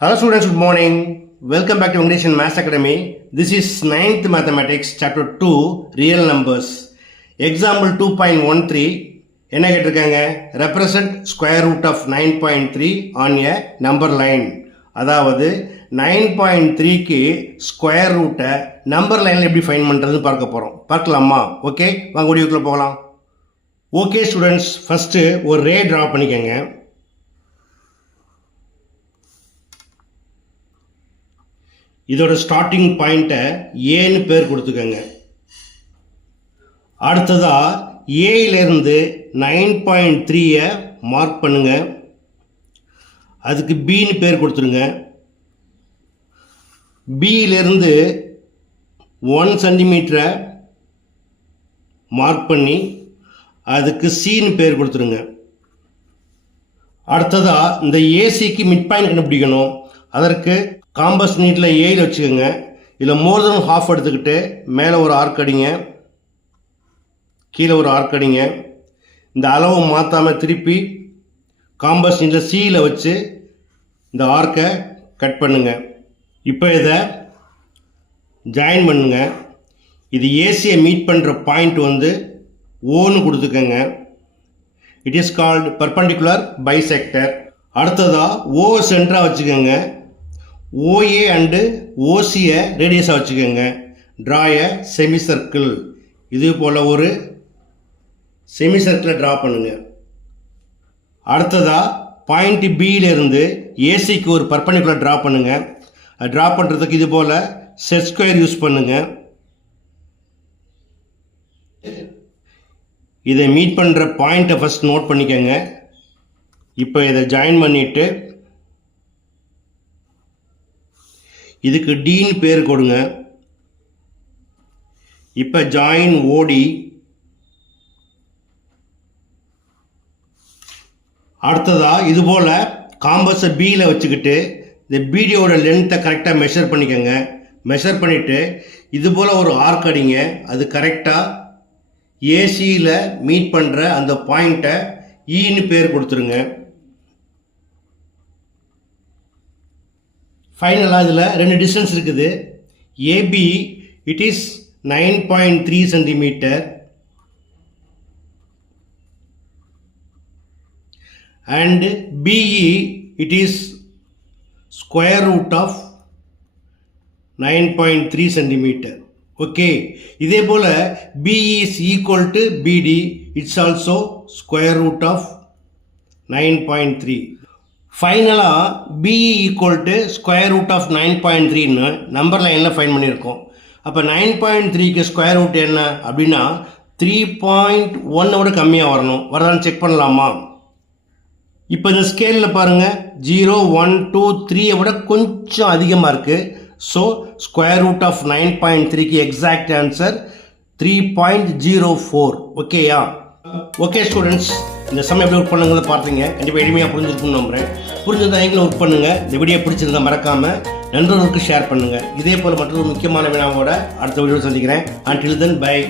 Hello students, good morning. Welcome back to English and Maths Academy. This is 9th Mathematics Chapter 2 Real Numbers. Example 2.13 என்ன கேட்டிருக்காங்க? Represent square root of 9.3 on a number line. அதாவது 9.3க்கு square ரூட்டை number லைனில் எப்படி find பண்ணுறதுன்னு பார்க்க போகிறோம். பார்க்கலாமா? ஓகே, வாங்க வீடியோக்குள்ளே போகலாம். ஓகே ஸ்டூடெண்ட்ஸ், ஃபஸ்ட்டு ஒரு ரே ட்ரா பண்ணிக்கோங்க. இதோட ஸ்டார்டிங் பாயிண்ட்டை ஏன்னு பேர் கொடுத்துக்கோங்க. அடுத்ததாக ஏயிலேருந்து 9.3 மார்க் பண்ணுங்க. அதுக்கு பின்னு பேர் கொடுத்துருங்க. பியிலேருந்து 1 சென்டிமீட்டரை மார்க் பண்ணி அதுக்கு சின்னு பேர் கொடுத்துருங்க. அடுத்ததாக இந்த ஏசிக்கு மிட் பாயிண்ட் கண்டுபிடிக்கணும். அதற்கு காம்பஸ் நீட்டில் ஏயில் வச்சுக்கோங்க. இதில் மோர் தென் ஹாஃப் எடுத்துக்கிட்டு மேலே ஒரு ஆர்க் அடிங்க, கீழே ஒரு ஆர்க் அடிங்க. இந்த அளவு மாற்றாமல் திருப்பி காம்பஸ் நீட்டில் சியில் வச்சு இந்த ஆர்க்கை கட் பண்ணுங்க. இப்போ இதை ஜாயின் பண்ணுங்க. இது ஏசியை மீட் பண்ணுற பாயிண்ட் வந்து ஓன்னு கொடுத்துக்கோங்க. It is called perpendicular bisector. அடுத்ததாக ஓ சென்டராக வச்சுக்கோங்க. ஓஏ அண்டு ஓசியை ரேடியஸாக வச்சுக்கோங்க. ட்ராய செமி சர்க்கிள். இது போல் ஒரு செமி சர்க்கிளை ட்ரா பண்ணுங்க. அடுத்ததாக பாயிண்ட் பியிலிருந்து ஏசிக்கு ஒரு பர்பண்டிகுலர் ட்ரா பண்ணுங்க. அது ட்ரா பண்ணுறதுக்கு இது போல் செட் ஸ்கொயர் யூஸ் பண்ணுங்க. இதை மீட் பண்ணுற பாயிண்ட்டை ஃபஸ்ட் நோட் பண்ணிக்கோங்க. இப்போ இதை ஜாயின் பண்ணிவிட்டு இதுக்கு டின்னு பேர் கொடுங்க. இப்போ ஜாயின் ஓடி. அடுத்ததாக இது போல் காம்பஸை பியில் வச்சுக்கிட்டு இந்த பிடியோட லென்த்தை கரெக்டாக மெஷர் பண்ணிக்கோங்க. மெஷர் பண்ணிவிட்டு இது போல் ஒரு ஆர்க் அடிங்க. அது கரெக்டாக ஏசியில் மீட் பண்ணுற அந்த பாயிண்ட்டை ஈன்னு பேர் கொடுத்துருங்க. ஃபைனலாக இதில் 2 டிஸ்டன்ஸ் இருக்குது. AB it is 9.3 centimetre and BE it is square root of 9.3 centimeter. Okay, இதே போல் BE is equal to BD, it's also square root of 9.3. ஃபைனலாக BE equal to square root of 9.3ன்னு நம்பர் லைனில் fine பண்ணியிருக்கோம். அப்போ 9.3க்கு square root என்ன அப்படின்னா 3.1 கம்மியாக வரணும். வரதான்னு செக் பண்ணலாமா? இப்போ இந்த ஸ்கேலில் பாருங்கள், 0, 1, 2, 3 விட கொஞ்சம் அதிகமாக இருக்குது. ஸோ ஸ்கொயர் ரூட் ஆஃப் 9.3க்கு எக்ஸாக்ட் ஆன்சர் 3.04. ஓகேயா? ஓகே ஸ்டூடெண்ட்ஸ், இந்த சமயம் எப்படி ஒர்க் பண்ணுங்கிறத பார்த்தீங்க. கண்டிப்பாக எளிமையாக புரிஞ்சிருக்குன்னு நம்புகிறேன். புரிஞ்சிருந்தால் நீங்களும் ஒர்க் பண்ணுங்கள். இந்த வீடியோ பிடிச்சிருந்தா மறக்காமல் நண்பர்களுக்கு ஷேர் பண்ணுங்கள். இதே போல் மற்றொரு முக்கியமான வினாவோட அடுத்த வீடியோ சந்திக்கிறேன். Until then, bye.